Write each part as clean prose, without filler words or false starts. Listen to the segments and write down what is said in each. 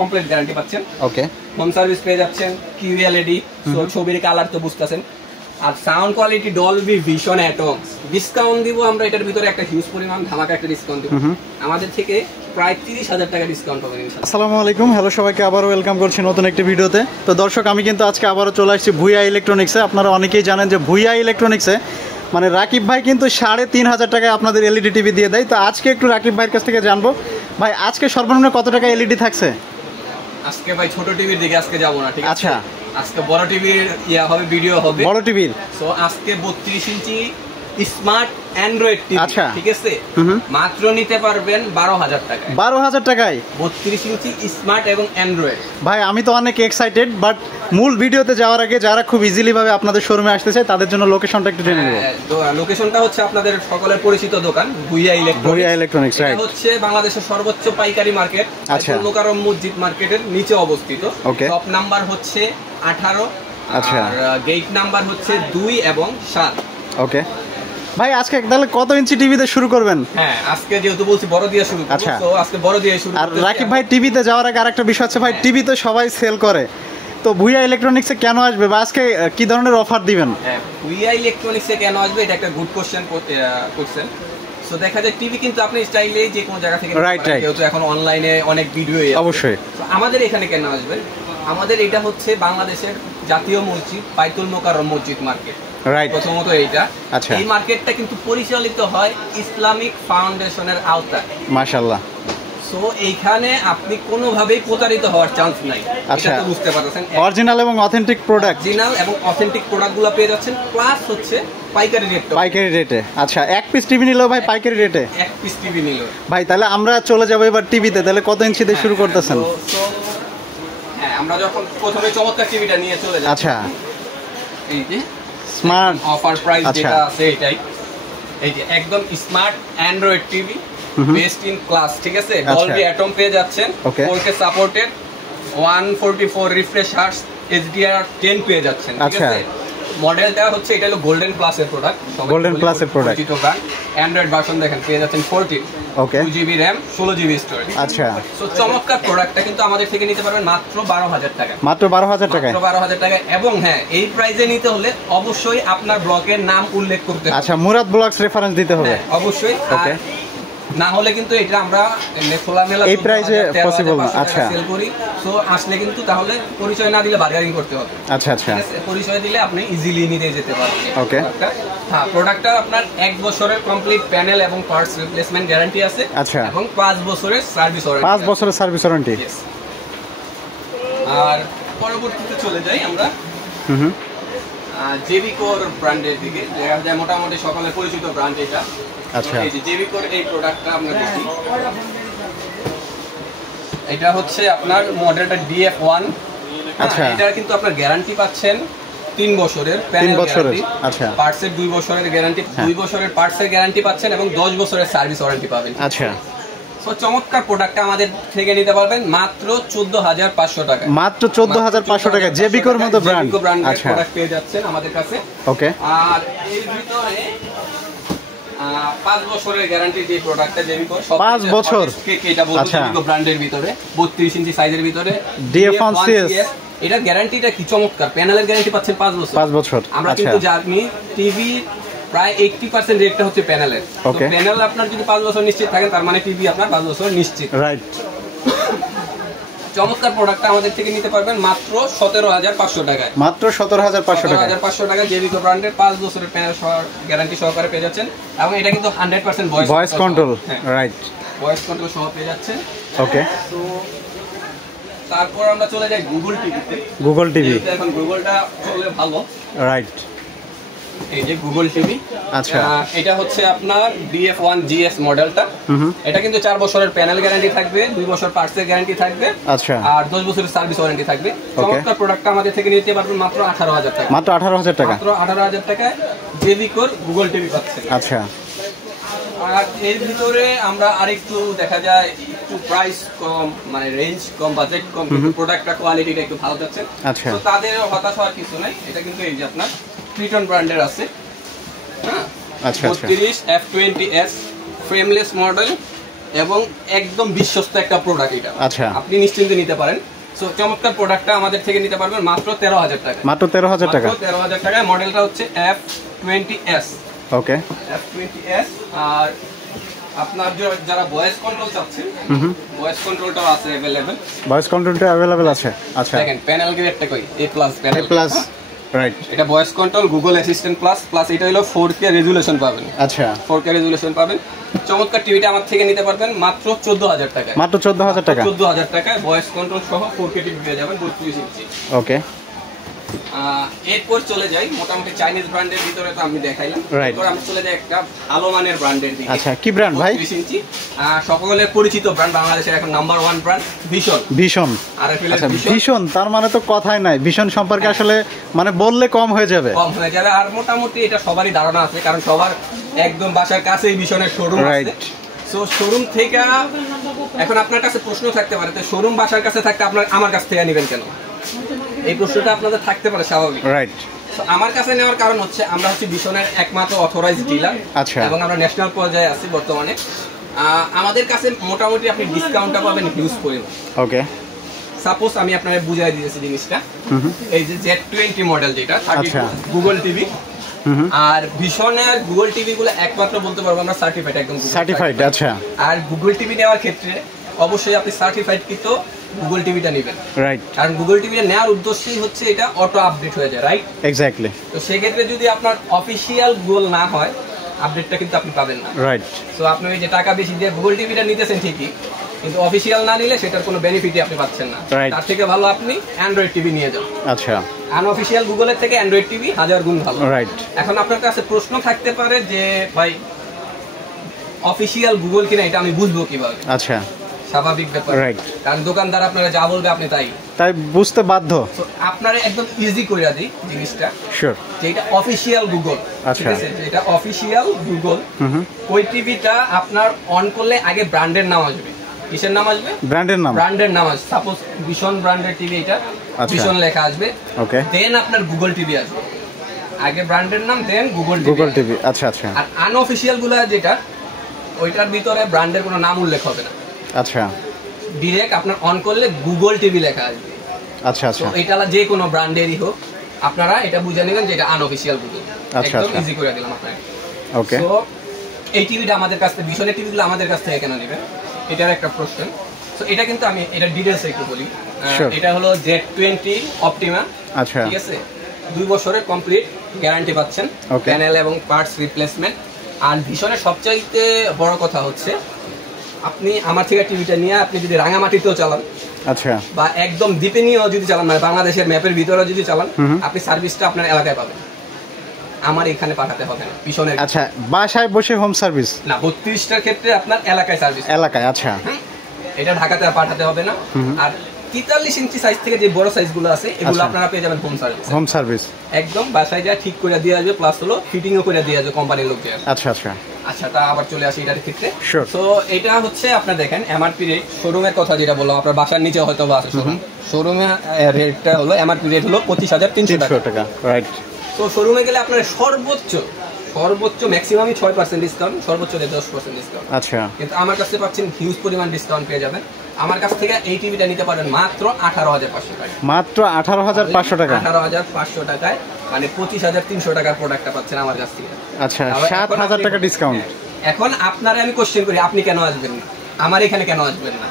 Complete guarantee পাচ্ছেন। ওকে, home service পেয়ে যাচ্ছেন, কিউএলইডি, সো ছবির কালার তো বুঝতেছেন। আর sound quality Dolby Vision Atmos. Discount দিব আমরা এটার ভিতরে একটা হিউজ পরিমাণ ধামাকা একটা ডিসকাউন্ট দিব আমাদের থেকে, প্রায় 30,000 টাকা ডিসকাউন্ট পাবেন ইনশাআল্লাহ। আসসালামু আলাইকুম, হ্যালো সবাইকে আবারও ওয়েলকাম করছি নতুন একটি ভিডিওতে। তো দর্শক, আমি কিন্তু আজকে আবারও চলে আসছি ভুইয়া ইলেকট্রনিক্সে। আপনারা অনেকেই জানেন যে ভুইয়া ইলেকট্রনিক্সে মানে রাকিব ভাই কিন্তু 3,500 টাকায় আপনাদের এলইডি টিভি দিয়ে দেয়। তো আজকে একটু রাকিব ভাইয়ের কাছ থেকে জানবো, ভাই আজকে সর্বনিম্ন কত টাকা এলইডি থাকছে? আজকে ভাই ছোট টিভির দিকে আজকে যাব না, ঠিক আছে? আচ্ছা, আজকে বড় টিভির হবে, ভিডিও হবে বড় টিভির। সো আজকে 32 ইঞ্চি স্মার্ট অ্যান্ড্রয়েড টিভি, আচ্ছা, ঠিক আছে? মাত্র নিতে পারবেন 12,000 টাকায়। 12,000 টাকায় 32 ইঞ্চি স্মার্ট এবং অ্যান্ড্রয়েড। ভাই আমি তো অনেক এক্সাইটেড, বাট মূল ভিডিওতে যাওয়ার আগে যারা খুব ইজিলি ভাবে আপনাদের শোরুমে আসতে চায় তাদের জন্য লোকেশনটা একটু জেনে নেব। লোকেশনটা হচ্ছে আপনাদের সকলের পরিচিত দোকান ভুইয়া ইলেকট্রনিক্স। এটা হচ্ছে বাংলাদেশের সর্বোচ্চ পাইকারি মার্কেট, বাইতুল মোকাররম মসজিদ মার্কেটের নিচে অবস্থিত। টপ নাম্বার হচ্ছে 18, আচ্ছা, আর গেট নাম্বার হচ্ছে 2 এবং 7। ওকে ভাই, আজকে তাহলে কত ইঞ্চি টিভিতে শুরু করবেন? হ্যাঁ, আজকে যেহেতু বলছি বড় দিয়ে শুরু করব, তো আজকে বড় দিয়ে শুরু করব। আর রাকিব ভাই টিভিতে যাওয়ার আগে আরেকটা বিষয় আছে ভাই, টিভি তো সবাই সেল করে, তো ভুইয়া ইলেকট্রনিক্সে কেন আসবে বা আজকে কি ধরনের অফার দিবেন? হ্যাঁ, ভুইয়া ইলেকট্রনিক্সে কেন আসবে, এটা একটা গুড কোশ্চেন। সো দেখা যায় টিভি কিন্তু আপনি চাইলে যে কোনো জায়গা থেকে, রাইট, যেহেতু এখন অনলাইনে অনেক ভিডিও অবশ্যই। আমাদের এখানে কেন আসবেন? আমাদের এটা হচ্ছে বাংলাদেশের জাতীয় মসজিদ বাইতুল মোকাররম মসজিদ মার্কেট। প্রথমত এইটা, এই মার্কেটটা কিন্তু পরিচালিত হয় ইসলামিক ফাউন্ডেশনের আওতায়, মাশাআল্লাহ। সো এইখানে আপনি কোনোভাবেই প্রতারিত হওয়ার চান্স নাই, এটা তো বুঝতে পারছেন। অরিজিনাল এবং অথেন্টিক প্রোডাক্টগুলো পেয়ে যাচ্ছেন, প্লাস হচ্ছে পাইকারি রেটে। আচ্ছা, এক পিস টিভি নিলেও ভাই পাইকারি রেটে? এক পিস টিভি নিলেও ভাই। তাহলে আমরা চলে যাবো এবার টিভিতে। তাহলে কত ইঞ্চি দিয়ে শুরু করতেছেন? হ্যাঁ, আমরা যখন প্রথমে চমৎকার টিভিটা নিয়ে চলে যাই। আচ্ছা, এই যে স্মার্ট অফার প্রাইস যেটা আছে এটাই, এই যে একদম smart Android TV, best in class, ঠিক আছে? ডলবি অ্যাটম পেয়ে যাচ্ছেন, 4K supported, 144 refresh hertz, HDR10 পেয়ে যাচ্ছেন, ঠিক আছে? মডেলটা হচ্ছে, এটা হলো গোল্ডেন প্লাসের প্রোডাক্ট, অ্যান্ড্রয়েড ভার্সন দেখেন পেয়ে যাচ্ছেন 14, 2GB RAM, 16GB স্টোরেজ। আচ্ছা, সো চমৎকার প্রোডাক্টটা কিন্তু আমাদের থেকে নিতে পারবেন মাত্র 12,000 টাকা। মাত্র 12,000 টাকায়? মাত্র 12,000 টাকা। এবং হ্যাঁ, এই প্রাইসে নিতে হলে অবশ্যই আপনার ব্লকের নাম উল্লেখ করতে হবে। আচ্ছা, মুরাদ ব্লগস রেফারেন্স দিতে হবে অবশ্যই, না হলে কিন্তু এটা আমরা খোলামেলা এই প্রাইসে পসিবল না। আচ্ছা, সেল করি। সো আসলে কিন্তু তাহলে পরিচয় না দিলে বার্গেনিং করতে হবে। আচ্ছা আচ্ছা, পরিচয় দিলে আপনি ইজিলি নিতে যেতে পারবেন। ওকে, হ্যাঁ, প্রোডাক্টটা আপনার 1 বছরের কমপ্লিট প্যানেল এবং পার্টস রিপ্লেসমেন্ট গ্যারান্টি আছে। আচ্ছা, এবং 5 বছরের সার্ভিস ওয়ারেন্টি। 5 বছরের সার্ভিস ওয়ারেন্টি। আর পরবর্তীতে চলে যাই আমরা জেবিকোর ব্র্যান্ডের দিকে, যেটা মোটামুটি সকলের পরিচিত ব্র্যান্ড এটা। আচ্ছা, এই যে জেবিকোর এই প্রোডাক্টটা আমরা দেখি, এটা হচ্ছে আপনার মডেলটা DF1। আচ্ছা, এটা কিন্তু আপনার গ্যারান্টি পাচ্ছেন 3 বছরের, 3 বছরের। আচ্ছা, পার্টসের 2 বছরের গ্যারান্টি, 2 বছরের পার্টসের গ্যারান্টি পাচ্ছেন এবং 10 বছরের সার্ভিস ওয়ারেন্টি পাবেন। আচ্ছা, সো চমৎকার প্রোডাক্টটা আমাদের থেকে নিতে পারবেন মাত্র 14,500 টাকা। মাত্র 14,500 টাকা জেবিকোর মতো ব্র্যান্ড। আচ্ছা, প্রোডাক্ট পেয়ে যাচ্ছেন আমাদের কাছে। ওকে, আর এর ভিতরে 5 বছরের গ্যারান্টি যে প্রোডাক্টটা জেবিকো, 5 বছর এটা বলতে জেবিকো ব্র্যান্ডের ভিতরে 32 ইঞ্চি সাইজের ভিতরে DF1 CS, এটা গ্যারান্টিটা কি চমৎকার, প্যানেলের গ্যারান্টি পাচ্ছেন 5 বছর। 5 বছর। আমরা কিন্তু জানি টিভি প্রায় 80% রেটটা হচ্ছে প্যানেলের। তো প্যানেল আপনার যদি 5 বছর নিশ্চিত থাকেন, তার মানে টিভি আপনার 5 বছর নিশ্চিত। রাইট। চমৎকার প্রোডাক্টটা আমাদের থেকে নিতে পারবেন মাত্র 17,500 টাকায়। মাত্র 17,500 টাকা। 17,500 টাকা জেবিকো ব্র্যান্ডের 5 বছরের প্যানেল গ্যারান্টি সহকারে পেয়ে যাচ্ছেন। এবং এটা কিন্তু 100% voice control. Right, voice control সহ পেয়ে যাচ্ছেন। ওকে, তো তারপর আমরা চলে যাই গুগল টিভিতে। গুগল টিভি এখন গুগলটা চলে ভালো। রাইট, এই যে গুগল টিভি। আচ্ছা, এটা হচ্ছে আপনার DF1 GS মডেলটা। এটা কিন্তু 4 বছরের প্যানেল গ্যারান্টি থাকবে, 2 বছর পার্টসের গ্যারান্টি থাকবে। আচ্ছা, আর 10 বছরের সার্ভিস ওয়ারেন্টি থাকবে। চমৎকার প্রোডাক্টটা আমাদের থেকে নিতে পারবেন মাত্র 18,000 টাকা। মাত্র 18,000 টাকা। মাত্র 18,000 টাকায় জেবিকোর গুগল টিভি পাচ্ছেন। আচ্ছা, আর এর ভিতরে আমরা আরেকটু দেখা যায় একটু প্রাইস কম, মানে রেঞ্জ কম, বাজেট কম, কিন্তু প্রোডাক্টটা কোয়ালিটিটা একটু ভালো যাচ্ছে। আচ্ছা, তো তাদের হতাশ হওয়ার কিছু নাই। এটা কিন্তু এই যে আপনার ট্রিটন ব্র্যান্ডের আছে। হ্যাঁ, আচ্ছা, 32 F20s ফ্রেমলেস মডেল, এবং একদম বিশ্বস্ত একটা প্রোডাক্ট এটা। আচ্ছা, আপনি নিশ্চিন্তে নিতে পারেন। সো চমৎকার প্রোডাক্টটা আমাদের থেকে নিতে পারবেন মাত্র 13,000 টাকা। মাত্র 13,000 টাকা। 13,000 টাকায় মডেলটা হচ্ছে F20s। ওকে, F20s। আর আপনার যারা ভয়েস কন্ট্রোল চাচ্ছেন, ভয়েস কন্ট্রোলটাও আছে अवेलेबल। ভয়েস কন্ট্রোলটা अवेलेबल আছে। আচ্ছা, দেখেন প্যানেল গ্রেডটা কই, A+ প্যানেল। A+, right. এটা voice control, Google Assistant plus plus এটা হলো 4K রেজোলিউশন পাবেন। আচ্ছা, 4K রেজোলিউশন পাবেন। চমৎকার টিভিটা আমার থেকে নিতে পারবেন মাত্র 14,000 টাকা। মাত্র 14,000 টাকা। 14,000 টাকায় ভয়েস কন্ট্রোল সহ 4K টিভি পেয়ে যাবেন 32 ইঞ্চি। ওকে, এরপর চলে যাই মোটামুটি চাইনিজ ব্র্যান্ডের ভিতরে তো আমি দেখাইলাম। এরপর আমি চলে যাই একটা ভালো মানের ব্র্যান্ডের দিকে। আচ্ছা, কি ব্র্যান্ড ভাই? 32 ইঞ্চি সকলের পরিচিত ব্র্যান্ড, বাংলাদেশের এখন নাম্বার 1 ব্র্যান্ড ভিশন। ভিশন। আচ্ছা, ভিশন তার মানে তো কথাই নাই। ভিশন সম্পর্কে আসলে মানে বললে কম হয়ে যাবে। আর মোটামুটি এটা সবারই ধারণা আছে, কারণ সবার একদম বাসার কাছেই ভিশনের শোরুম আছে। সো শোরুম থেকে এখন আপনার কাছে প্রশ্ন থাকতে পারে, তো শোরুম বাসার কাছে থাকতে আপনার আমার কাছ থেকে নেবেন কেন? এই প্রশ্নটা আপনাদের থাকতে পারে, স্বাভাবিক। রাইট। আমার কাছে নেওয়ার কারণ হচ্ছে আমরা হচ্ছে ভিশনের একমাত্র অথরাইজড ডিলার। আচ্ছা, এবং আমরা ন্যাশনাল পর্যায়ে আছি বর্তমানে। আমাদের কাছে মোটামুটি আপনি ডিসকাউন্টটা পাবেন হিউজ পরিমাণ। ওকে, সাপোজ আমি আপনাকে বুঝাই দিয়েছি জিনিসটা। এই যে Z20 মডেল যেটা 32 গুগল টিভি, আর ভিশনের গুগল টিভি গুলো একমাত্র বলতে পারবো আমরা সার্টিফাইড, একদম সার্টিফাইড। আচ্ছা, আর গুগল টিভি নেওয়ার ক্ষেত্রে অবশ্যই আপনি সার্টিফাইড কিন্তু গুগল টিভিটা নেবেন। রাইট, কারণ গুগল টিভিটা নেওয়ার উদ্দেশ্যই হচ্ছে এটা অটো আপডেট হয়ে যায়। Right, exactly. তো সেক্ষেত্রে যদি আপনার অফিসিয়াল গুগল না হয়, আপডেটটা কিন্তু আপনি পাবেন না। রাইট। সো আপনি ওই যে টাকা বেশি দিয়ে গুগল টিভিটা নিতেছেন ঠিকই, কিন্তু অফিসিয়াল না নিলে সেটার কোনো বেনিফিটই আপনি পাচ্ছেন না। তার থেকে ভালো আপনি অ্যান্ড্রয়েড টিভি নিয়ে যান। আচ্ছা, আনঅফিসিয়াল গুগলের থেকে অ্যান্ড্রয়েড টিভি 1000 গুণ ভালো। রাইট। এখন আপনার কাছে প্রশ্ন থাকতে পারে যে ভাই অফিসিয়াল গুগল কিনা এটা আমি বুঝবো কিভাবে? আচ্ছা, স্বাভাবিক ব্যাপার। রাইট। কারণ দোকানদার আপনারা যা বলবে আপনি তাই বুঝতে বাধ্য। আপনারা একদম ইজি করে দিই জিনিসটা। শিওর, যে এটা অফিসিয়াল গুগল। ঠিক আছে, এটা অফিসিয়াল গুগল। ওই টিভিটা আপনার অন করলে আগে ব্র্যান্ডের নাম আসবে। কিসের নাম আসবে? ব্র্যান্ডের নাম। ব্র্যান্ডের নাম আসবে। সাপোজ ভিশন ব্র্যান্ডের টিভি, এটা ভিশন লেখা আসবে। ওকে, দেন আপনার গুগল টিভি আসবে। আগে ব্র্যান্ডের নাম, দেন গুগল টিভি। আচ্ছা, আচ্ছা। আর আনঅফিসিয়াল গুলো যেটা, ওইটার ভিতরে ব্র্যান্ডের কোনো নাম উল্লেখ হবে না। আচ্ছা, ডিরেক্ট আপনার অন করলে গুগল টিভি লেখা আসবে। আচ্ছা, আচ্ছা। তো এটা যে কোনো ব্র্যান্ডেরই হোক, আপনারা এটা বুঝে নেবেন যে এটা আনঅফিসিয়াল গুগল। একদম ইজি করে দিলাম আপনাকে। ওকে, তো এই টিভিটা আমাদের কাছ থেকে, ভিশনের টিভিগুলো আমাদের কাছ থেকে কেন নেবেন, এটার একটা প্রশ্ন। তো এটা কিন্তু আমি এটা ডিটেইলস একটু বলি। এটা হলো Z20 অপটিমা। আচ্ছা, ঠিক আছে, 2 বছরের কমপ্লিট গ্যারান্টি পাচ্ছেন, প্যানেল এবং পার্টস রিপ্লেসমেন্ট। আর ভিশনের সবচাইতে বড় কথা হচ্ছে আপনি আমার থেকে টিভিটা নিয়ে আপনি যদি রাঙামাটিতেও চালান, আচ্ছা, বা একদম দ্বীপে নিয়েও যদি চালান, মানে বাংলাদেশের ম্যাপের ভিতরে যদি চালান, আপনি সার্ভিসটা আপনার এলাকায় পাবেন। আমার এখানে পাঠাতে হবে না ভিশনের। আচ্ছা, বাসায় বসে হোম সার্ভিস না, 32টার ক্ষেত্রে আপনার এলাকায় সার্ভিস, এলাকায়। আচ্ছা, এটা ঢাকাতে পাঠাতে হবে না। আর 43 ইঞ্চি সাইজ থেকে যে বড় সাইজগুলো আছে এগুলো আপনারা পেয়ে যাবেন হোম সার্ভিস। হোম সার্ভিস একদম বাসায় যা ঠিক করে দিয়ে আসবে, প্লাস হলো ফিটিংও করে দিয়ে আসবে কোম্পানির লোক দিয়ে। আচ্ছা, আচ্ছা, আচ্ছা। তা আবার চলে আসি এটার ক্ষেত্রে। তো এটা হচ্ছে আপনার দেখেন এমআরপি রেট, শোরুমের কথা যেটা বললাম, আপনার বাসার নিচে হয়তো বা আছে শোরুম, শোরুমে রেটটা হলো এমআরপি রেট হলো 25,300 টাকা। রাইট। তো শোরুমে গেলে আপনার সর্বোচ্চ ম্যাক্সিমামই 6% ডিসকাউন্ট, সর্বোচ্চ 10% ডিসকাউন্ট। আচ্ছা, কিন্তু আমার কাছে পাচ্ছেন হিউজ পরিমাণ ডিসকাউন্ট পেয়ে যাবেন। আমার কাছ থেকে এই টিভিটা নিতে পারেন মাত্র 18,500 টাকা। মাত্র 18,500 টাকা। 18,500 টাকায় মানে 25,300 টাকার প্রোডাক্টটা পাচ্ছেন আমার কাছ থেকে। আচ্ছা, 7,000 টাকা ডিসকাউন্ট। এখন আপনারে আমি কোশ্চেন করি, আপনি কেন আসবেন না আমার এখানে, কেন আসবেন না?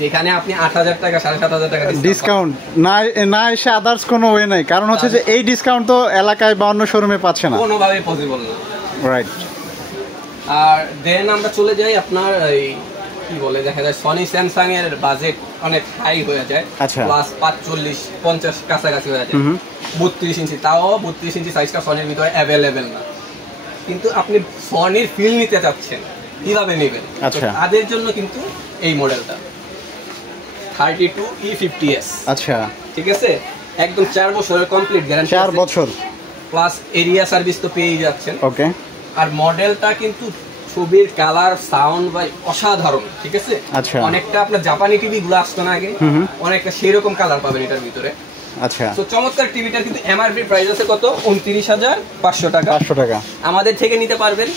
যেখানে আপনি 8,000 টাকা 7,500 টাকা ডিসকাউন্ট না এসে আদার্স কোনো ওয়ে নাই, কারণ হচ্ছে যে এই ডিসকাউন্ট তো এলাকায় বা অন্য শোরুমে পাচ্ছে না, কোনোভাবেই পসিবল না। রাইট। আর দেন আমরা চলে যাই আপনার এই কি বলে, দেখা যায় সনি স্যামসাং এর বাজেট অনেক হাই হয়ে যায়, প্লাস 45-50 কাছাকাছি হয়ে যায়। 32 ইঞ্চি, তাও 32 ইঞ্চি সাইজটা সনির ভিতরে অ্যাভেলেবেল না, কিন্তু আপনি সনির ফিল নিতে চাচ্ছেন, কিভাবে নেবেন? তাদের জন্য কিন্তু এই মডেলটা 32E50s। আচ্ছা, ঠিক আছে, একদম 4 বছরের কমপ্লিট গ্যারান্টি, 4 বছর প্লাস এরিয়া সার্ভিস তো পেয়ে যাচ্ছেন। ওকে। আর মডেলটা কিন্তু ছবির কালার, সাউন্ড ভাই অসাধারণ, ঠিক আছে। আচ্ছা, অনেকটা আপনার জাপানি টিভি গুলো আসতো না আগে, অনেকটা সেই রকম কালার পাবেন এটার ভিতরে। আচ্ছা। তো চমৎকার টিভিটার কিন্তু এমআরপি প্রাইস আছে কত? 29,500 টাকা। 500 টাকা। আমাদের থেকে নিতে পারবেন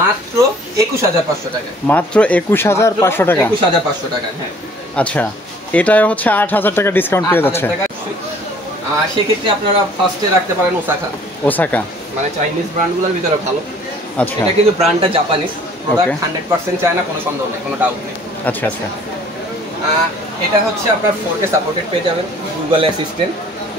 মাত্র 21,500 টাকা। মাত্র 21,500 টাকা। 21,500 টাকা, হ্যাঁ। আচ্ছা, এটাই হচ্ছে 8,000 টাকা ডিসকাউন্ট পেয়ে যাচ্ছে। সেক্ষেত্রে আপনারা ফার্স্টে রাখতে পারেন ওসাকা। ওসাকা মানে চাইনিজ ব্র্যান্ডগুলোর ভিতরে ভালো। আচ্ছা। এটা কিন্তু ব্র্যান্ডটা জাপানিজ, প্রোডাক্ট 100% চায়না, কোনো সন্দেহ নেই, কোনো ডাউট নেই। আচ্ছা আচ্ছা। এটা হচ্ছে আপনার 4K সাপোর্টেড পেয়ে যাবেন, Google Assistant,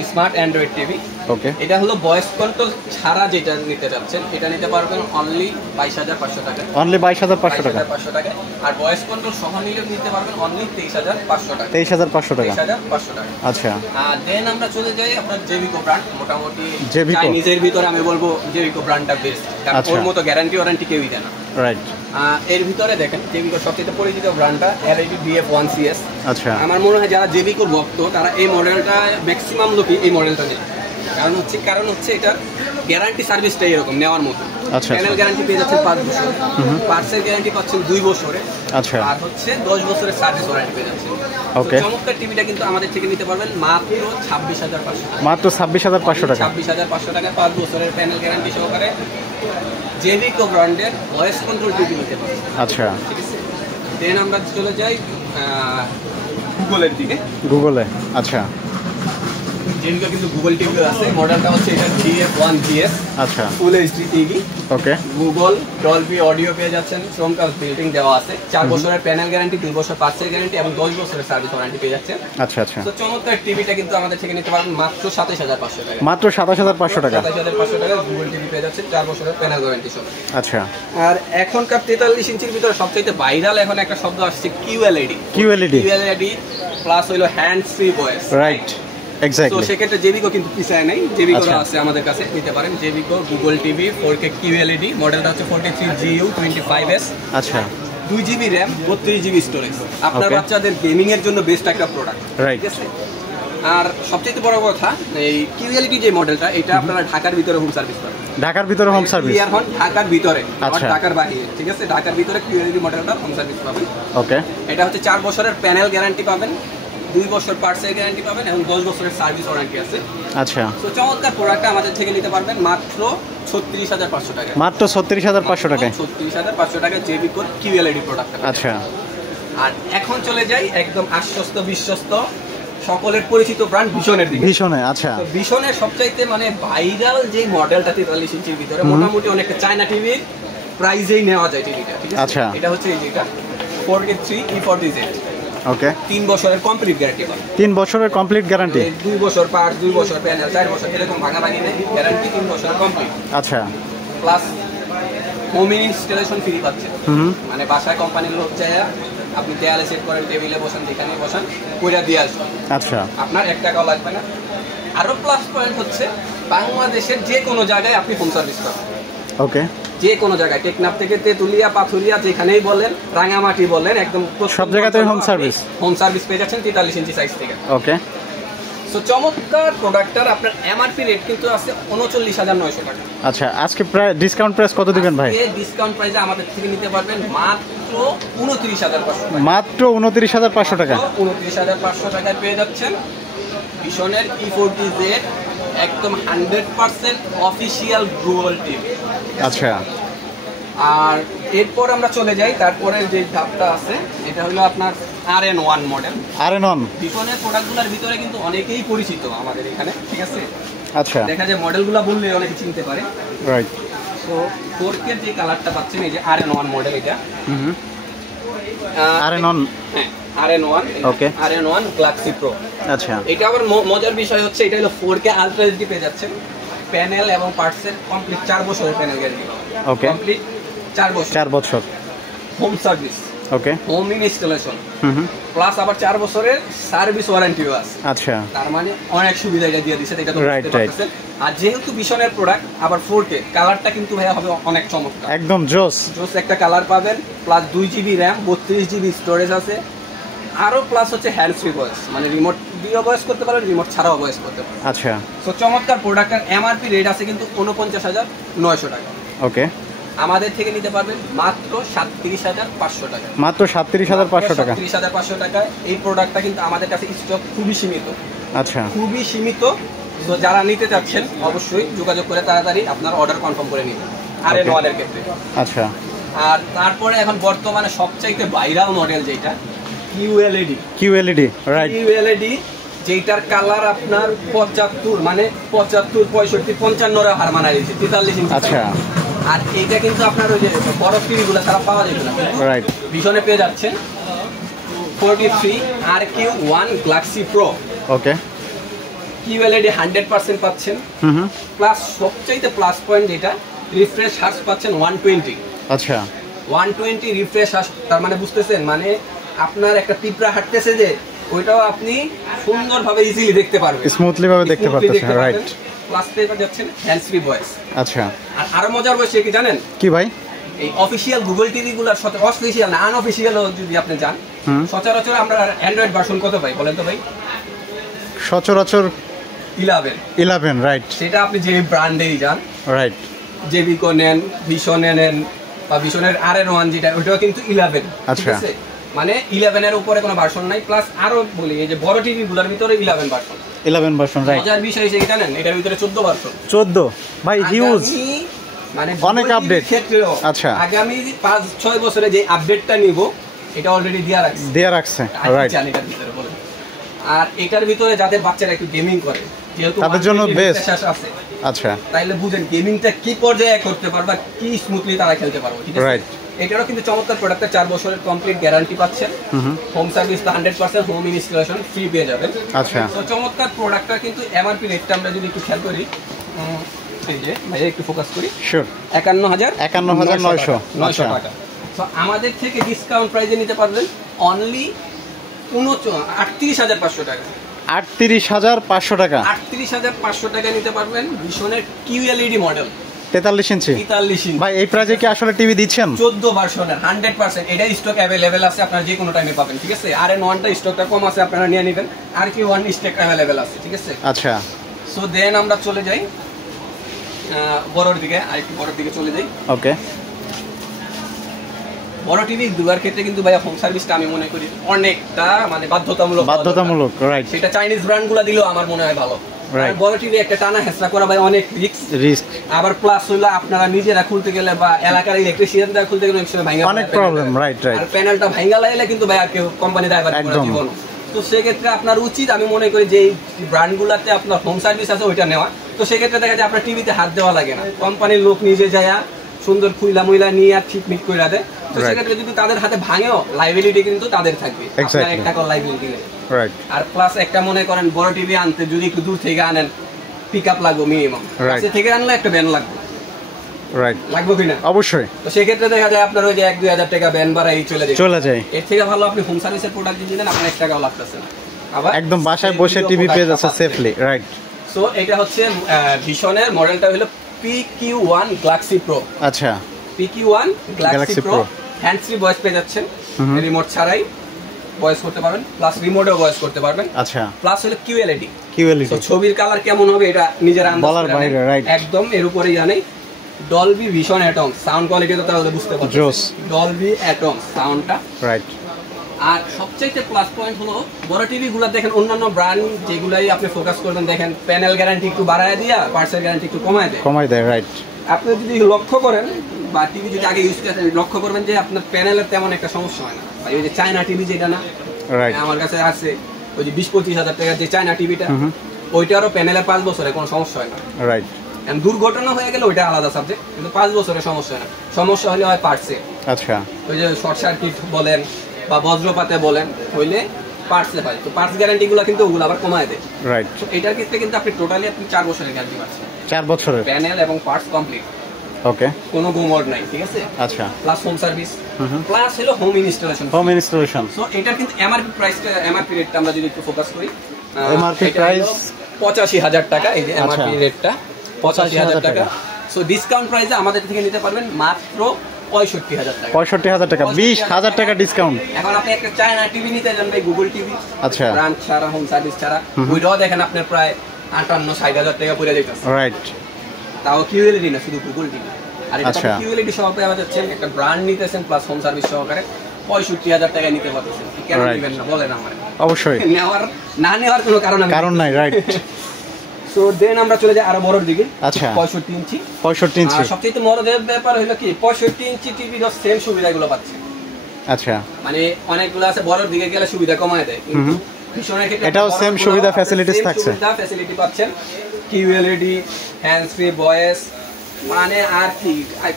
smart Android TV. Okay. এটা হলো ভয়েস কন্ট্রোল ছাড়া যেটা নিতে যাচ্ছেন, এটা নিতে পারবেন অনলি 22,500 টাকা। অনলি 22,500 টাকা। 22,500 টাকা। আর ভয়েস কন্ট্রোল সহ নিলে নিতে পারবেন অনলি 23,500 টাকা। 23,500 টাকা। 23,500 টাকা। আচ্ছা। আর দেন আমরা চলে যাই আপনার জেভিকো ব্র্যান্ড। মোটামুটি জেভিকো চাইনিজের ভিতরে আমি বলবো জেভিকো ব্র্যান্ডটা বেস্ট, কারণ ওর মতো গ্যারান্টি ওয়ারেন্টি কেউই দেয় না। রাইট। এর ভিতরে দেখেন জেভিকোর সবচেয়ে পরিচিত ব্র্যান্ডটা LED BF1CS। আচ্ছা। আমার মনে হয় যারা জেভিকোর ভক্ত তারা এই মডেলটা ম্যাক্সিমাম লোকই এই মডেলটা নেয়। কারণ হচ্ছে এটা গ্যারান্টি সার্ভিসটা এরকম নেওয়ার মতো। আচ্ছা। প্যানেল গ্যারান্টি পেয়ে যাচ্ছেন 5 বছর, পার্টসের গ্যারান্টি পাচ্ছেন 2 বছরে। আচ্ছা। আর হচ্ছে 10 বছরের সার্ভিস ওয়ারেন্টি পেয়ে যাচ্ছেন। ওকে। চমৎকার টিভিটা কিন্তু আমাদের থেকে নিতে পারবেন মাত্র 26,500 টাকা। মাত্র 26,500 টাকা। 26,500 টাকা, 5 বছরের প্যানেল গ্যারান্টি সহকারে জেভিকো ব্র্যান্ডের ভয়েস কন্ট্রোল টিভি নিতে পারবেন। আচ্ছা। ঠিক আছে। দেন আমরা চলে যাই গুগলের দিকে। গুগলে। আচ্ছা। জেভিকো কিন্তু গুগল টিভি আছে, মডেলটা হচ্ছে এটা GF1GS। আচ্ছা। Full HD TV. Okay. Google Dolby audio পেয়ে যাচ্ছেন, চমৎকার বিল্ডিং দেওয়া আছে, 4 বছরের প্যানেল গ্যারান্টি, 2 বছর পার্টসের গ্যারান্টি এবং 10 বছরের সার্ভিস ওয়ারেন্টি পেয়ে যাচ্ছেন। আচ্ছা আচ্ছা। তো চমৎকার টিভিটা কিন্তু আমাদের থেকে নিতে পারবেন মাত্র 27,500 টাকা। মাত্র 27,500 টাকা। 27,500 টাকা গুগল টিভি পেয়ে যাচ্ছেন, 4 বছরের প্যানেল গ্যারান্টি সহ। আচ্ছা। আর এখনকার 43 ইঞ্চির ভিতরে সবচেয়ে ভাইরাল এখন একটা শব্দ আসছে QLED। QLED প্লাস হইলো hand free voice. Right. Exactly. তো সেক্ষেত্রে জেভিকো কিন্তু পিছায় নাই, জেভিকো আছে আমাদের কাছে, নিতে পারেন জেভিকো গুগল টিভি 4K QLED। মডেলটা হচ্ছে 43GU25S। আচ্ছা। 2GB RAM, 32GB storage. আপনার বাচ্চাদের গেমিং এর জন্য বেস্ট একটা প্রোডাক্ট। রাইট। ঠিক আছে। আর সবচেয়ে বড় কথা, এই QLED যে মডেলটা, এটা আপনারা ঢাকার ভিতরে হোম সার্ভিস পাবেন। ঢাকার ভিতরে হোম সার্ভিস। এখন ঢাকার ভিতরে, আচ্ছা। ঢাকার বাইরে। ঠিক আছে, ঢাকার ভিতরে QLED মডেলটা হোম সার্ভিস পাবেন। ওকে। এটা হচ্ছে 4 বছরের প্যানেল গ্যারান্টি পাবেন, 2 বছর পার্টসের গ্যারান্টি পাবেন এবং 10 বছরের সার্ভিস ওয়ারেন্টি আছে। আচ্ছা। তো চমৎকার প্রোডাক্টটা আমাদের থেকে নিতে পারবেন মাত্র 36,500 টাকা। মাত্র 36,500 টাকায়। 36,500 টাকা জেভিকোর QLED প্রোডাক্ট। আচ্ছা। আর এখন চলে যাই একদম আশ্বস্ত বিশ্বস্ত সকলের পরিচিত ব্র্যান্ড ভিশনের দিকে। ভিশনে। আচ্ছা। তো ভিশনের সবচাইতে মানে ভাইরাল যে মডেলটা 43 ইঞ্চির ভিতরে, মোটামুটি অনেকটা চায়না টিভির প্রাইজেই নেওয়া যায় টিভিটা। ঠিক আছে। আচ্ছা। এটা হচ্ছে এই যেটা 4K3 E40Z। ওকে। 3 বছরের কমপ্লিট গ্যারান্টি পাবেন। 3 বছরের কমপ্লিট গ্যারান্টি। 2 বছর পার্ট, 2 বছর প্যানেল, 4 বছর এরকম ভাঙাভাঙি নেই, গ্যারান্টি 3 বছরের কমপ্লিট। আচ্ছা। প্লাস হোম ইনস্টলেশন ফ্রি পাচ্ছেন। মানে বাসায় কোম্পানির লোক চায়, আপনি দেয়ালে সেট করেন, টেবিলে বসান, যেখানে বসান, কইরা দিয়ে আসবেন। আচ্ছা। আপনার 1 টাকাও লাগবে না। আরো প্লাস পয়েন্ট হচ্ছে বাংলাদেশের যে কোনো জায়গায় আপনি হোম সার্ভিস পাবেন। ওকে। যে কোনো জায়গায়, টেকনাফ থেকে তেতুলিয়া, পাথুরিয়া, যেখানেই বলেন, রাঙামাটি বলেন, একদম সব জায়গাতে হোম সার্ভিস। হোম সার্ভিস পেয়ে যাচ্ছেন 43 ইঞ্চি সাইজ থেকে। ওকে। সো চমৎকার প্রোডাক্টটার আপনার এমআরপি রেট কিন্তু আছে 39,900 টাকা। আচ্ছা। আজকে প্রায় ডিসকাউন্ট প্রাইস কত দিবেন ভাই? এই ডিসকাউন্ট প্রাইসে আমাদের থেকে নিতে পারবেন মাত্র 29,500 টাকা। মাত্র 29,500 টাকা। 29,500 টাকায় পেয়ে যাচ্ছেন ভিশনের E40Z, একদম 100% অফিশিয়াল গুগল টিভি। আচ্ছা। আর এরপর আমরা চলে যাই, তারপরে যে ধাপটা আছে এটা হলো আপনার RN1 মডেল। RN1 ভিশনের প্রোডাক্টগুলোর ভিতরে কিন্তু অনেকেই পরিচিত আমাদের এখানে। ঠিক আছে। আচ্ছা। দেখা যায় মডেলগুলো বললে অনেকে চিনতে পারে। রাইট। তো 4K যে কালারটা পাচ্ছেন, এই যে RN1 মডেল, এটা RN1। হ্যাঁ, RN1। ওকে। RN1 Galaxy Pro। আচ্ছা। এটা আবার মজার বিষয় হচ্ছে এটা হলো 4K আলট্রা এইচডি পেয়ে যাচ্ছেন, প্যানেল এবং পার্টসের কমপ্লিট 4 বছরের প্যানেল গ্যারান্টি পাবেন। ওকে। কমপ্লিট 4 বছর। 4 বছর। Home service. Okay. Home installation plus আবার 4 বছরের সার্ভিস ওয়ারেন্টিও আছে। আচ্ছা। তার মানে অনেক সুবিধা এটা দিয়ে দিয়েছে, এটা তো রাইট বুঝতে রাইট। পারতেছেন। আর যেহেতু ভিশনের প্রোডাক্ট, আবার 4K কালারটা কিন্তু ভাইয়া হবে অনেক চমৎকার, একদম জোস একটা কালার পাবেন। Plus 2GB RAM, 32GB storage আছে। আরো প্লাস হচ্ছে হ্যান্ড ফ্রি ভয়েস, মানে রিমোট দিয়েও ভয়েস করতে পারেন, রিমোট ছাড়াও ভয়েস করতে পারেন। আচ্ছা। সো চমৎকার প্রোডাক্টের এমআরপি রেট আছে কিন্তু 49,900 টাকা। ওকে। আমাদের থেকে নিতে পারবেন মাত্র 37,500 টাকা। মাত্র 37,500 টাকা। 37,500 টাকায় এই প্রোডাক্টটা কিন্তু আমাদের কাছে স্টক খুবই সীমিত। আচ্ছা, খুবই সীমিত। তো যারা নিতে চাচ্ছেন অবশ্যই যোগাযোগ করে তাড়াতাড়ি আপনার অর্ডার কনফার্ম করে নিন RN1 এর ক্ষেত্রে। আচ্ছা, আর তারপরে এখন বর্তমানে সবচাইতে ভাইরাল মডেল যেটা QLED, রাইট। QLED যেটার কালার আপনার 75 মানে 75, 65, 55 হার মানা দিয়েছে 43 ইঞ্চি। আচ্ছা, আর এটা কিন্তু আপনার ওই যে বড় টিভিগুলো ছাড়া পাওয়া যাবে না, রাইট। ভীষণে পেয়ে যাচ্ছেন 43 RQ1 Galaxy Pro। ওকে, QLED 100% পাচ্ছেন। প্লাস সবচাইতে প্লাস পয়েন্ট এটা রিফ্রেশ হার্স পাচ্ছেন 120। আচ্ছা, 120 রিফ্রেশ হার্স, তার মানে বুঝতেছেন, মানে আপনার একটা পিঁপড়া হাঁটতেছে যে ওইটাও আপনি সুন্দরভাবে ইজিলি দেখতে পারবেন, স্মুথলি ভাবে দেখতে পারতেছেন, রাইট। প্লাস পেয়ে যাচ্ছেন হ্যান্ডস ফ্রি ভয়েস। আচ্ছা, আর আরো মজার বিষয় কি জানেন কি ভাই? এই অফিশিয়াল গুগল টিভি গুলার সাথে অফিশিয়াল না আনঅফিশিয়াল যদি আপনি যান, সচরাচর আমরা অ্যান্ড্রয়েড ভার্সন কত পাই বলেন তো ভাই? সচরাচর 11, রাইট। সেটা আপনি যে ব্র্যান্ডেই যান, রাইট, জেবিকো নেন, ভিশনে নেন, বা ভিশনের RN1 যেটা ওইটাও কিন্তু 11। ঠিক আছে, মানে 11 এর উপরে কোনো ভার্সন নাই। প্লাস আরো বলি এই যে বড় টিভি গুলোর ভিতরে 11 ভার্সন, রাইট। মজার বিষয় হচ্ছে কি জানেন, এটার ভিতরে 14 ভার্সন। 14 ভাই, হিউজ, মানে অনেক আপডেট ক্ষেত্রেও। আচ্ছা, আগামী 5-6 বছরে যে আপডেটটা নিব এটা অলরেডি দেয়া রাখছে, রাইট। এটার ভিতরে বলেন, আর এটার ভিতরে যাদের বাচ্চারা একটু গেমিং করে, যেহেতু তাদের জন্য বেস্ট আছে। আচ্ছা, তাইলে বুঝেন গেমিংটা কি পর্যায়ে করতে পারবা, কি স্মুথলি তারা খেলতে পারবে, ঠিক আছে, রাইট। এটারও কিন্তু চমৎকার প্রোডাক্টে 4 বছরের কমপ্লিট গ্যারান্টি পাচ্ছেন। হোম সার্ভিস তো 100% হোম ইনস্টলেশন ফ্রি পেয়ে যাবেন। আচ্ছা, তো চমৎকার প্রোডাক্টটা কিন্তু এমআরপি রেটটা আমরা যদি একটু খেয়াল করি, এই যে ভাই একটু ফোকাস করি, শিওর, 51,900 টাকা। তো আমাদের থেকে ডিসকাউন্ট প্রাইসে নিতে পারবেন অনলি 38,500 টাকা। 38,500 টাকা, 38,500 টাকা নিতে পারবেন ভিশনের QLED মডেল 43 ইঞ্চি। ভাই এই প্রাইসে কি আসলে টিভি দিচ্ছেন? 14 ভার্সনের 100%, এটা স্টক অ্যাভেলেবেল আছে, আপনারা যে কোনো টাইমে পাবেন, ঠিক আছে। RN1 টা স্টকটা কম আছে, আপনারা নিয়ে নেবেন। RQ1 স্টক অ্যাভেলেবেল আছে, ঠিক আছে। আচ্ছা, সো দেন আমরা চলে যাই বড়র দিকে, আরেকটু বড়র দিকে চলে যাই। ওকে, বড় টিভি দুবার ক্ষেত্রে কিন্তু ভাই হোম সার্ভিসটা আমি মনে করি অনেকটা মানে বাধ্যতামূলক, রাইট। সেটা চাইনিজ ব্র্যান্ডগুলো দিলেও আমার মনে হয় ভালো। বড় টিভি একটা টানা হেসরা করা ভাই অনেক রিস্ক, আবার প্লাস হইলো আপনারা নিজেরা খুলতে গেলে বা এলাকার ইলেকট্রিশিয়ানরা খুলতে গেলে অনেক প্রবলেম, রাইট। আর প্যানেলটা ভাঙা লাগলে কিন্তু ভাই আর কেউ কোম্পানি দায়ভার করে জীবন। তো সেক্ষেত্রে আপনার উচিত, আমি মনে করি যে ব্র্যান্ডগুলোতে আপনার হোম সার্ভিস আছে ওইটা নেওয়া। তো সেক্ষেত্রে দেখা যায় আপনার টিভিতে হাত দেওয়া লাগে না, কোম্পানির লোক নিজে যায় সুন্দর খুইলা মুইলা নিয়ে আর ঠিক মিট করে দেয়। তো সেক্ষেত্রে যদি তাদের হাতে ভাঙেও লাইবিলিটি কিন্তু তাদের থাকবে, আপনার একটা করে লাইবিলিটি নেই। আর প্লাস একটা মনে করেন বড় টিভি আনতে যদি একটু দূর থেকে আনেন, পিক আপ লাগবে মিনিমাম, কাছে থেকে আনলে একটা ব্যান লাগবে, রাইট, লাগবে কিনা? অবশ্যই। তো সেক্ষেত্রে দেখা যায় আপনার ওই যে 1-2 হাজার টাকা ব্যান বাড়াই চলে যায়। এর থেকে ভালো আপনি হোম সার্ভিসের প্রোডাক্ট দিয়ে দেন, আপনার 1 টাকাও লাগতেছে না, আবার একদম বাসায় বসে টিভি পেয়ে যাচ্ছে সেফলি, রাইট। সো এটা হচ্ছে ভিশনের মডেলটা হলো PQ1 Galaxy Pro। আচ্ছা, PQ1 Galaxy Pro hands free voice পেয়ে যাচ্ছেন, রিমোট ছাড়াই ভয়েস করতে পারবেন, প্লাস রিমোটেও ভয়েস করতে পারবেন। আচ্ছা, প্লাস হলো QLED। তো ছবির কালার কেমন হবে এটা নিজের আন্দাজ বলার বাইরে, রাইট। একদম এর উপরেই জানেই Dolby vision atom sound quality তো তাহলে বুঝতে পারছেন, ডলবি অ্যাটম সাউন্ডটা, রাইট। আর সবচেয়ে প্লাস পয়েন্ট হলো বড় টিভি গুলা দেখেন অন্যান্য ব্র্যান্ড যেগুলাই আপনি ফোকাস করবেন, দেখেন প্যানেল গ্যারান্টি একটু বাড়ায় দিয়া পার্টসের গ্যারান্টি একটু কমায় দেয়, রাইট। আপনি যদি লক্ষ্য করেন বা টিভি যদি আগে ইউজ করেন লক্ষ্য করবেন যে আপনার প্যানেলের তেমন একটা সমস্যা হয় না। ওই যে চায়না টিভি যেটা না, আমার কাছে আছে ওই যে 20-25 হাজার টাকার যে চায়না টিভিটা, ওইটারও প্যানেলের 5 বছরে কোনো সমস্যা হয় না, রাইট। দুর্ঘটনা হয়ে গেলে ওইটা আলাদা সাবজেক্ট, কিন্তু 5 বছরের সমস্যা হয় না। সমস্যা হলে হয় পার্টসে, আচ্ছা, ওই যে শর্ট সার্কিট বলেন বা বজ্রপাতে বলেন হইলে পার্টসে হয়। তো পার্টস গ্যারান্টিগুলো কিন্তু ওগুলো আবার কমায় দেয়, রাইট। তো এটার ক্ষেত্রে কিন্তু আপনি টোটালি 4 বছরের গ্যারান্টি পাচ্ছেন, 4 বছরের প্যানেল এবং পার্টস কমপ্লিট, ওকে, কোনো গুমর নাই, ঠিক আছে। আচ্ছা, প্লাস হোম সার্ভিস, প্লাস হলো হোম ইনস্টলেশন। সো এটার কিন্তু এমআরপি প্রাইসটা, এমআরপি রেটটা আমরা যদি একটু ফোকাস করি, এমআরপি প্রাইস 85,000 টাকা। এই যে এমআরপি রেটটা 85,000 টাকা। সো ডিসকাউন্ট প্রাইসে আমাদের থেকে নিতে পারবেন মাত্র 65,000 টাকা। 65,000 টাকা, 20,000 টাকা ডিসকাউন্ট। এখন আপনি একটা চায়না টিভি নিতে যান ভাই, গুগল টিভি, আচ্ছা, ব্র্যান্ড ছাড়া, হোম সার্ভিস ছাড়া, ওইটাও দেখেন আপনার প্রায় 58-60,000 টাকা পড়ে যাইতেছে, রাইট। তাও QLED না, শুধু গুগল টিভি। আর এটা কিউএলইডি সহ পেয়ে যাচ্ছেন, একটা ব্র্যান্ড নিতেছেন প্লাস হোম সার্ভিস সহকারে 65,000 টাকায় নিতে পারতেছেন। কেন নেবেন না বলেন আমার? অবশ্যই নেওয়ার কোনো কারণ নাই, রাইট। সো দেন আমরা চলে যাই আরো বড়র দিকে। আচ্ছা, 65 ইঞ্চি। সবচেয়ে বড় ব্যাপার হলো কি 65 ইঞ্চি টিভি এর সেম সুবিধাগুলো পাচ্ছে। আচ্ছা, মানে অনেকগুলো আছে বড়র দিকে গেলে সুবিধা কমায় দেয়, কিন্তু ভীষণের ক্ষেত্রে এটাও সেম সুবিধা ফ্যাসিলিটিস থাকছে। সুবিধা ফ্যাসিলিটি পাচ্ছেন, কিউএলইডি, হ্যান্ডস ফ্রি ভয়েস, মানে আর কি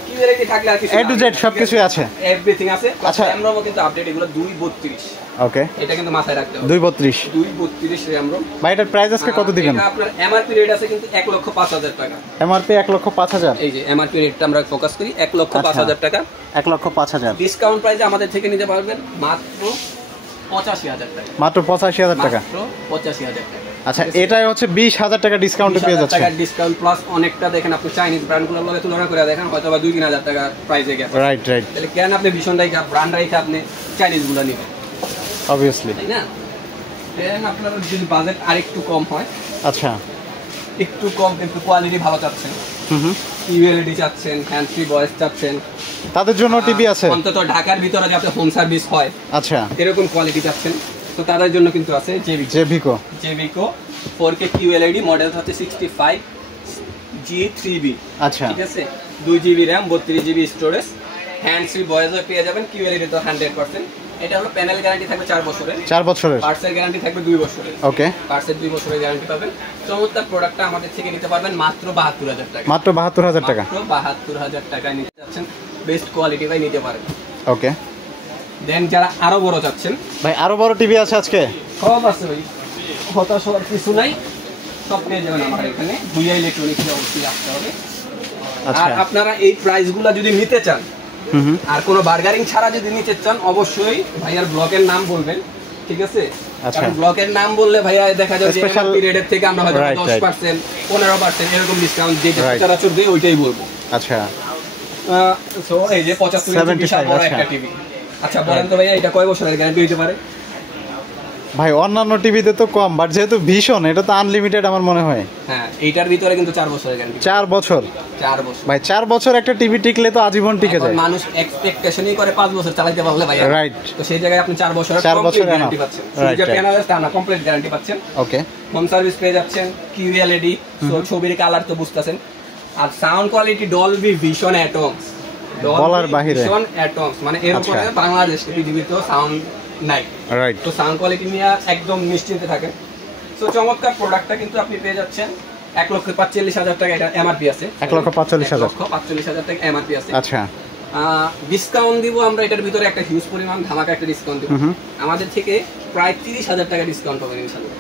কিউএলইডি থাকলে আর কিছু এ টু জেড সবকিছু আছে, এভরিথিং আছে। আচ্ছা, আমরা কিন্তু আপডেট এগুলো 232। ওকে, এটা কিন্তু মাথায় রাখতে হবে, 232 RAM ROM। ভাই এটার প্রাইস আজকে কত দিবেন? এটা আপনার এমআরপি রেট আছে কিন্তু 1,05,000 টাকা। এমআরপি 1,05,000। এই যে এমআরপি রেটটা আমরা ফোকাস করি, 1,05,000 টাকা। 1,05,000 ডিসকাউন্ট প্রাইসে আমাদের থেকে নিতে পারবেন মাত্র 85,000 টাকা। মাত্র 85,000 টাকা। মাত্র 85,000 টাকা। আচ্ছা, এটাই হচ্ছে 20,000 টাকা ডিসকাউন্টে পেয়ে যাচ্ছে। 20,000 টাকা ডিসকাউন্ট প্লাস অনেকটা দেখেন আপনি চাইনিজ ব্র্যান্ডগুলোর লগে তুলনা করে দেখেন হয়তো বা 2-3,000 টাকা প্রাইসে গেছে। রাইট। তাহলে কেন আপনি ভীষণ রাইখা ব্র্যান্ড রাইখা আপনি চাইনিজগুলো নেবেন? অবভিয়াসলি, তাই না? দেন আপনার যদি বাজেট আরেকটু কম হয়, আচ্ছা একটু কম কিন্তু কোয়ালিটি ভালো চাচ্ছেন, কিউএলইডি চাচ্ছেন, হ্যান্ড ফ্রি ভয়েস চাচ্ছেন, তাদের জন্য টিভি আছে। অন্তত ঢাকার ভিতরে যাতে হোম সার্ভিস হয়, আচ্ছা, এরকম কোয়ালিটি চাচ্ছেন, তো তাদের জন্য কিন্তু আছে জেভিকো 4K কিউএলইডি, মডেল হচ্ছে 65G3B। আচ্ছা, ঠিক আছে, 2GB RAM, 32GB storage, hand free voice পেয়ে যাবেন, কিউএলইডি তো 100%। এটা হলো প্যানেল গ্যারান্টি থাকবে 4 বছরের, পার্টসের গ্যারান্টি থাকবে 2 বছরের। ওকে, পার্টসের 2 বছরের গ্যারান্টি পাবেন। চমৎকার প্রোডাক্টটা আমাদের থেকে নিতে পারবেন মাত্র 72,000 টাকা। মাত্র 72,000 টাকা। মাত্র 72,000 টাকায় নিতে যাচ্ছেন, বেস্ট কোয়ালিটি ভাই নিতে পারেন। ওকে, দেন যারা আরো বড় চাচ্ছেন, ভাই আরো বড় টিভি আছে আজকে? সব আছে ভাই, হতাশ হওয়ার কিছু নাই, সব পেয়ে যাবেন আমার এখানে। ভুইয়া ইলেকট্রনিক্সে অবশ্যই আসতে হবে। আর আপনারা এই প্রাইসগুলো যদি নিতে চান আর কোনো বার্গারিং ছাড়া যদি নিতে চান, অবশ্যই ভাইয়ার ব্লকের নাম বলবেন, ঠিক আছে? কারণ ব্লকের নাম বললে ভাইয়া দেখা যায় যে স্পেশাল পিরিয়ডের থেকে আমরা হয়তো 10%, 15% এরকম ডিসকাউন্ট যেটা সচরাচর দেই ওইটাই বলবো। আচ্ছা, সো এই যে 75 বিশাল বড় একটা টিভি। আচ্ছা বলেন তো ভাইয়া এটা কয় বছরের গ্যারান্টি দিতে পারে? ভাই অন্যান্য টিভিতে তো কম, বাট যেহেতু ভীষণ এটা তো আনলিমিটেড আমার মনে হয়। হ্যাঁ, এইটার ভিতরে কিন্তু 4 বছরের গ্যারান্টি। 4 বছর? 4 বছর ভাই, 4 বছর একটা টিভি টিকলে তো আজীবন টিকে যায়। মানুষ এক্সপেকটেশনই করে 5 বছর চালাতে পারলে ভাই, রাইট। তো সেই জায়গায় আপনি 4 বছরের গ্যারান্টি পাচ্ছেন, সুইচ প্যানেলের তা না কমপ্লিট গ্যারান্টি পাচ্ছেন। ওকে, হোম সার্ভিস পেয়ে যাচ্ছেন, কিউএলইডি, সো ছবির কালার তো বুঝতাছেন। আর sound quality Dolby Vision Atmos, বলার বাহিরে ভিশন অ্যাটমস, মানে এর উপরে বাংলাদেশ পৃথিবীতে সাউন্ড নাই, রাইট। তো সাউন্ড কোয়ালিটি নিয়ে একদম নিশ্চিন্তে থাকেন। সো চমৎকার প্রোডাক্টটা কিন্তু আপনি পেয়ে যাচ্ছেন 1,45,000 টাকা। এটা এমআরপি আছে 1,45,000 টাকা এমআরপি আছে। আচ্ছা, ডিসকাউন্ট দিব আমরা এটার ভিতরে একটা হিউজ পরিমাণ ধামাকা একটা ডিসকাউন্ট দিব। আমাদের থেকে প্রায় 30,000 টাকা ডিসকাউন্ট পাবেন ইনশাআল্লাহ।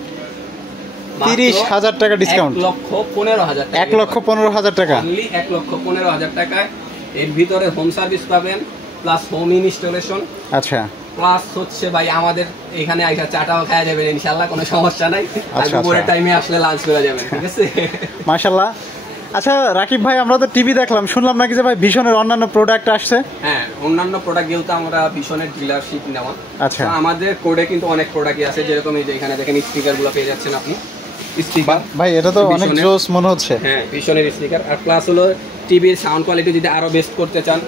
30,000 টাকা ডিসকাউন্ট, 1,15,000 টাকা, 1,15,000 টাকা, অনলি 1,15,000 টাকায় এর ভিতরে হোম সার্ভিস পাবেন প্লাস হোম ইনস্টলেশন। আচ্ছা, প্লাস হচ্ছে ভাই আমাদের এখানে আইসা চাটাও খাওয়া যাবেন ইনশাআল্লাহ, কোনো সমস্যা নাই। আর দুপুরের টাইমে আসলে লাঞ্চ করে যাবেন, ঠিক আছে? মাশাআল্লাহ। আচ্ছা রাকিব ভাই, আমরা তো টিভি দেখলাম, শুনলাম নাকি যে ভাই ভীষণের অন্যান্য প্রোডাক্ট আসছে? হ্যাঁ, অন্যান্য প্রোডাক্ট যেহেতু আমরা ভীষণের ডিলারশিপ নেওয়া, আচ্ছা, আমাদের কোডে কিন্তু অনেক প্রোডাক্টই আছে, যেরকম এই যে এখানে দেখেন স্পিকারগুলো পেয়ে যাচ্ছেন আপনি। স্পিকার ভাই এটা তো অনেক জোস মনে হচ্ছে। হ্যাঁ, ভীষণের স্পিকার। আর প্লাস হলো টিভির সাউন্ড কোয়ালিটি যদি আরো বেস্ট করতে চান,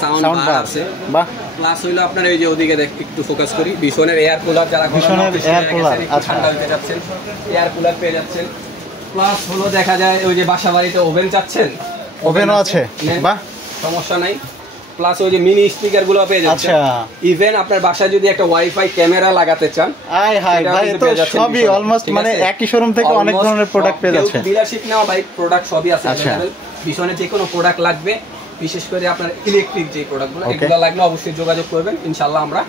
সাউন্ড বার আছে। বাহ। প্লাস হলো আপনার এই যে ওদিকে একটু ফোকাস করি, ভীষণের এয়ার কুলার, যারা ভীষণের এয়ার কুলার, আচ্ছা, ঠান্ডা দিতে যাচ্ছেন এয়ার কুলার পেয়ে যাচ্ছেন। প্লাস হলো দেখা যায় ওই যে বাসা বাড়িতে ওভেন চাচ্ছেন, ওভেনও আছে, বাহ, সমস্যা নাই। প্লাস ওই যে মিনি স্পিকার গুলো পেয়ে যাচ্ছেন। আচ্ছা, ইভেন আপনার বাসায় যদি একটা ওয়াইফাই ক্যামেরা লাগাতে চান, আয় হায় ভাই, তো সবই অলমোস্ট মানে একই শোরুম থেকে অনেক ধরনের প্রোডাক্ট পেয়ে যাচ্ছে। ডিলারশিপ নেওয়া ভাই, প্রোডাক্ট সবই আছে अवेलेबल। ভীষণে যে কোনো প্রোডাক্ট লাগবে, বিশেষ করে আপনার ইলেকট্রিক যে প্রোডাক্টগুলো, এগুলো লাগলে অবশ্যই যোগাযোগ করবেন, ইনশাআল্লাহ আমরা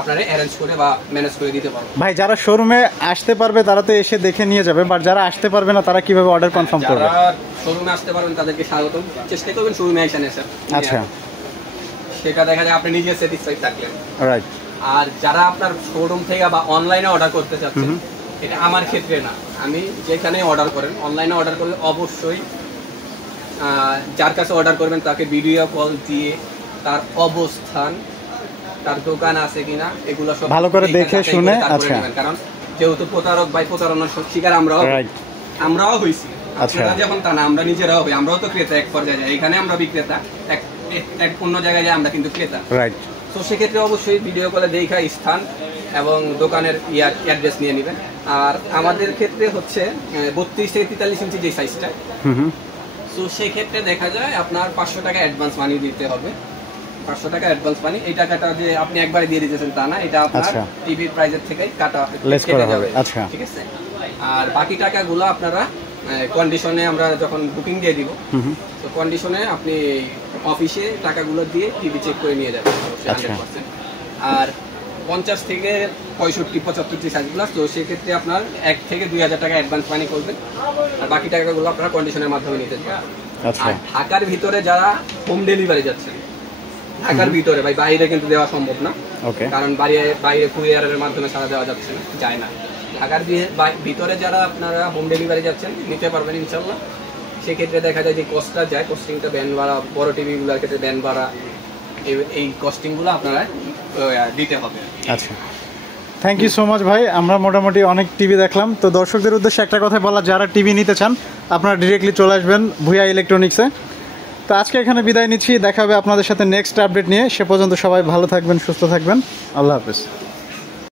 আপনারা অ্যারেঞ্জ করে বা ম্যানেজ করে দিতে পারবো। ভাই যারা শোরুমে আসতে পারবে তারা তো এসে দেখে নিয়ে যাবে, বাট যারা আসতে পারবে না তারা কিভাবে অর্ডার কনফার্ম করবে? যারা শোরুমে আসতে পারবেন তাদেরকে স্বাগতম, চেষ্টা করবেন শোরুমে এসে নেন স্যার। আচ্ছা, সেটা দেখা যায় আপনি নিজে স্যাটিসফাইড থাকলেন, রাইট। আর যারা আপনার শোরুম থেকে বা অনলাইনে অর্ডার করতে চাচ্ছেন, এটা আমার ক্ষেত্রে না, আমি যেখানে অর্ডার করেন, অনলাইনে অর্ডার করলে অবশ্যই যার কাছে অর্ডার করবেন তাকে ভিডিও কল দিয়ে তার অবস্থান, তার দোকান আছে কিনা, এগুলো সব ভালো করে দেখে শুনে, আচ্ছা, কারণ যেহেতু প্রতারক বা প্রতারণার শিকার আমরাও হইছি, আপনারা যখন তা না, আমরা নিজেরাও হবে, আমরাও তো ক্রেতা এক পর্যায়ে যাই, এখানে আমরা বিক্রেতা, এক অন্য জায়গায় যাই আমরা কিন্তু ক্রেতা, রাইট। তো সেক্ষেত্রে অবশ্যই ভিডিও কলে দেখা স্থান এবং দোকানের অ্যাড্রেস নিয়ে নেবেন। আর আমাদের ক্ষেত্রে হচ্ছে 32 থেকে 43 ইঞ্চি যে সাইজটা, তো সেই ক্ষেত্রে দেখা যায় আপনার 500 টাকা অ্যাডভান্স মানি দিতে হবে। 500 টাকা অ্যাডভান্স মানি, এই টাকাটা যে আপনি একবারে দিয়ে দিতেছেন তা না, এটা আপনার টিভির প্রাইসের থেকে কাটা কেটে যাবে, ঠিক আছে। আর বাকি টাকাগুলো আপনারা কন্ডিশনে, আমরা যখন বুকিং দিয়ে দিব, তো কন্ডিশনে আপনি অফিসে টাকাগুলো দিয়ে টিভি চেক করে নিয়ে যাবেন 100%। আর 50 থেকে 65, 75 যে সাইজগুলো, তো সেক্ষেত্রে আপনার 1 থেকে 2000 টাকা অ্যাডভান্স মানি করবেন, আর বাকি টাকাগুলো আপনারা কন্ডিশনের মাধ্যমে নিতে পারবেন। আর ঢাকার ভিতরে যারা হোম ডেলিভারি যাচ্ছেন, ঢাকার ভিতরে ভাই, বাইরে কিন্তু দেওয়া সম্ভব না, কারণ বাইরে কুরিয়ারের মাধ্যমে সারা দেওয়া যাচ্ছে না, যায় না। ঢাকার ভিতরে যারা আপনারা হোম ডেলিভারি যাচ্ছেন নিতে পারবেন ইনশাল্লাহ। সেক্ষেত্রে দেখা যায় যে কস্টটা যায়, কস্টিংটা ব্যান ভাড়া, বড় টিভিগুলোর ক্ষেত্রে ব্যান ভাড়া, এই কস্টিংগুলো আপনারা দিতে হবে। আচ্ছা, থ্যাংক ইউ সো মাচ ভাই। আমরা মোটামুটি অনেক টিভি দেখলাম। তো দর্শকদের উদ্দেশ্যে একটা কথা বলা, যারা টিভি নিতে চান আপনারা ডিরেক্টলি চলে আসবেন ভুঁইয়া ইলেকট্রনিক্সে। তো আজকে এখানে বিদায় নিচ্ছি, দেখা হবে আপনাদের সাথে নেক্সট আপডেট নিয়ে। সে পর্যন্ত সবাই ভালো থাকবেন, সুস্থ থাকবেন, আল্লাহ হাফেজ।